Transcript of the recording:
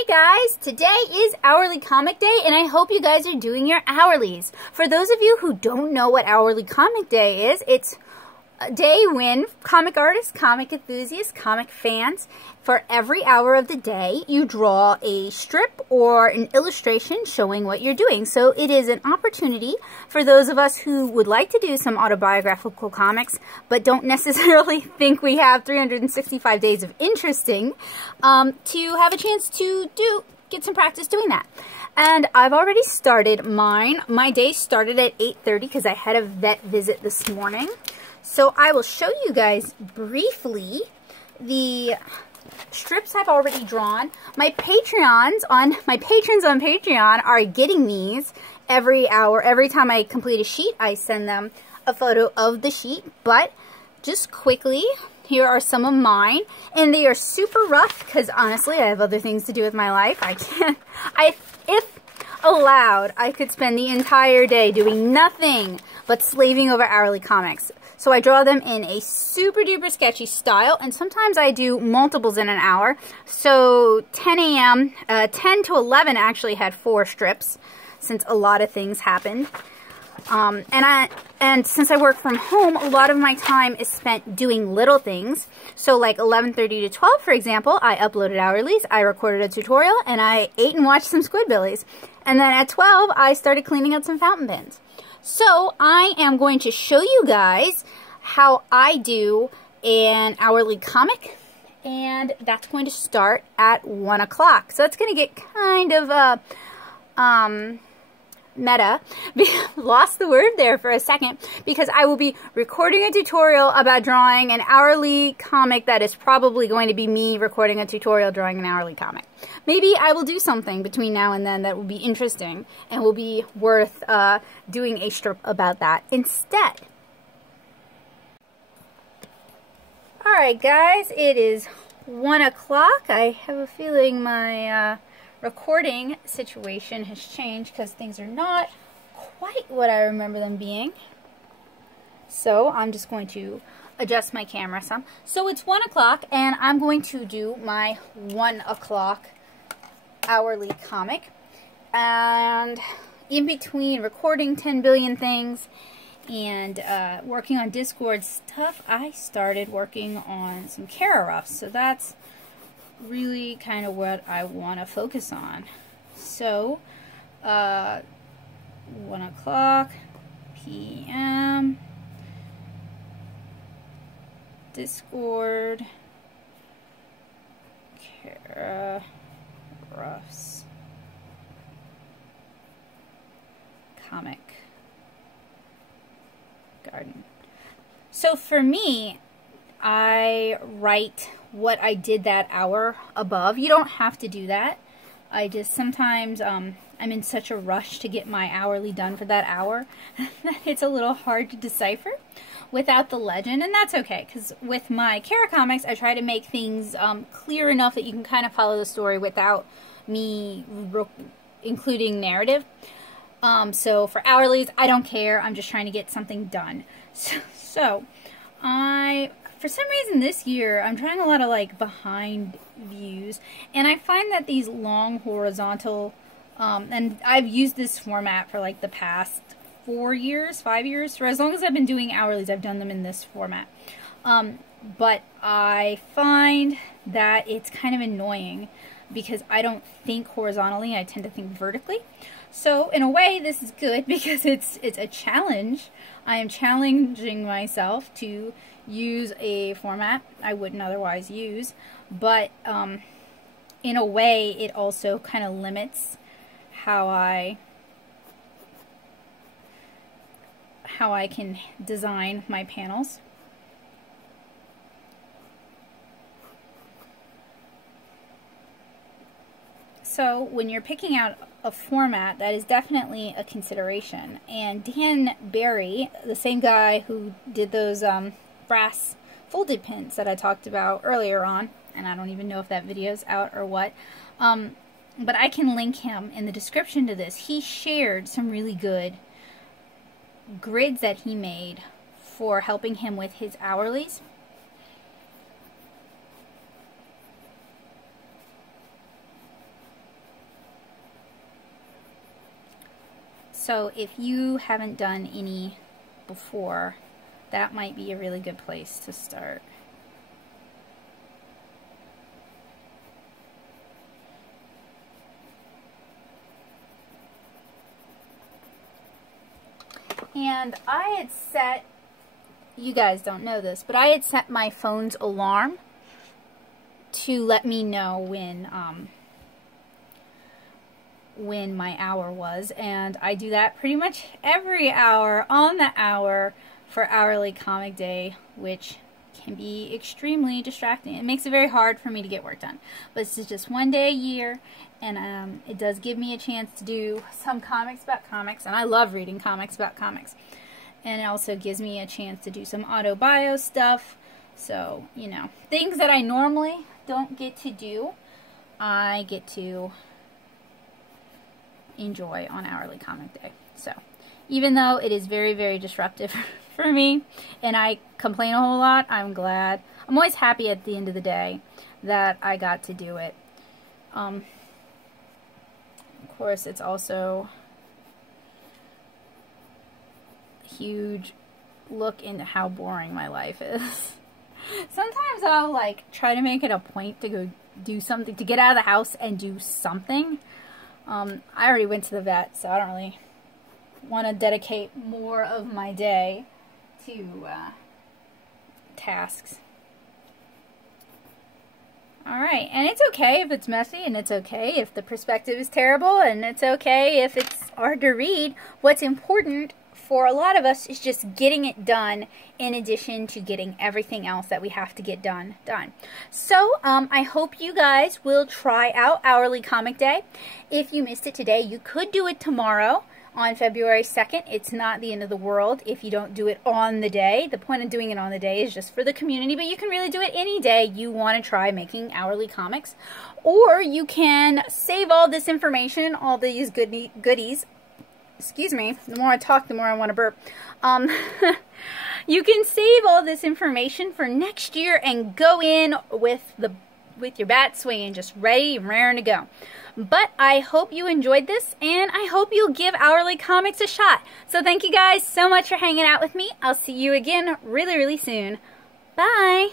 Hey guys, today is Hourly Comic Day and I hope you guys are doing your hourlies. For those of you who don't know what Hourly Comic Day is, it's a day when comic artists, comic enthusiasts, comic fans, for every hour of the day, you draw a strip or an illustration showing what you're doing. So it is an opportunity for those of us who would like to do some autobiographical comics, but don't necessarily think we have 365 days of interesting, to have a chance to get some practice doing that. And I've already started mine. My day started at 8:30 because I had a vet visit this morning. So I will show you guys briefly the strips I've already drawn. My patrons on Patreon are getting these every hour. Every time I complete a sheet, I send them a photo of the sheet. But just quickly, here are some of mine. And they are super rough because honestly, I have other things to do with my life. If allowed, I could spend the entire day doing nothing but slaving over hourly comics. So I draw them in a super duper sketchy style, and sometimes I do multiples in an hour. So 10 a.m., 10 to 11 actually had 4 strips, since a lot of things happened. And since I work from home, a lot of my time is spent doing little things. So like 11:30 to 12, for example, I uploaded hourlies, I recorded a tutorial, and I ate and watched some Squidbillies. And then at 12, I started cleaning out some fountain pens. So I am going to show you guys how I do an hourly comic, and that's going to start at 1 o'clock. So it's going to get kind of meta. Lost the word there for a second, because I will be recording a tutorial about drawing an hourly comic that is probably going to be me recording a tutorial drawing an hourly comic. Maybe I will do something between now and then that will be interesting and will be worth doing a strip about that instead. Alright guys, it is 1 o'clock. I have a feeling my recording situation has changed because things are not quite what I remember them being. So I'm just going to adjust my camera some. So it's 1 o'clock and I'm going to do my 1 o'clock hourly comic. And in between recording 10 billion things and working on Discord stuff, I started working on some Kara roughs. So that's really kind of what I want to focus on. So 1 o'clock p.m. Discord Kara roughs comic garden. So for me, I write what I did that hour above. You don't have to do that. I just sometimes I'm in such a rush to get my hourly done for that hour that it's a little hard to decipher without the legend, and that's okay, because with my Kara comics I try to make things clear enough that you can kind of follow the story without me including narrative. So for hourlies, I don't care. I'm just trying to get something done. So for some reason this year, I'm trying a lot of like behind views, and I find that these long horizontal, and I've used this format for like the past 5 years, for as long as I've been doing hourlies, I've done them in this format. But I find that it's kind of annoying because I don't think horizontally, I tend to think vertically. So in a way, this is good because it's a challenge. I am challenging myself to use a format I wouldn't otherwise use, but in a way it also kind of limits how I can design my panels. So when you're picking out a format, that is definitely a consideration. And Dan Barry, the same guy who did those brass folded pins that I talked about earlier on, and I don't even know if that video's out or what, but I can link him in the description to this. He shared some really good grids that he made for helping him with his hourlies. So if you haven't done any before, that might be a really good place to start. And I had set, you guys don't know this, but I had set my phone's alarm to let me know when my hour was, and I do that pretty much every hour on the hour for Hourly Comic Day, which can be extremely distracting. It makes it very hard for me to get work done, but this is just one day a year, and it does give me a chance to do some comics about comics, and I love reading comics about comics, and it also gives me a chance to do some auto-bio stuff. So, you know, things that I normally don't get to do, I get to enjoy on Hourly Comic Day. So, even though it is very, very disruptive for me, and I complain a whole lot, I'm glad. I'm always happy at the end of the day that I got to do it. Of course, it's also a huge look into how boring my life is. Sometimes I'll like try to make it a point to go do something, to get out of the house and do something. I already went to the vet, so I don't really want to dedicate more of my day to tasks. Alright, and it's okay if it's messy, and it's okay if the perspective is terrible, and it's okay if it's hard to read. What's important for a lot of us is just getting it done, in addition to getting everything else that we have to get done. So, I hope you guys will try out Hourly Comic Day. If you missed it today, you could do it tomorrow on February 2nd. It's not the end of the world if you don't do it on the day. The point of doing it on the day is just for the community, but you can really do it any day you want to try making hourly comics. Or you can save all this information, all these goodies. Excuse me, the more I talk, the more I want to burp. You can save all this information for next year and go in with your bat swinging, just ready and raring to go. But I hope you enjoyed this, and I hope you'll give Hourly Comics a shot. So thank you guys so much for hanging out with me. I'll see you again really, really soon. Bye!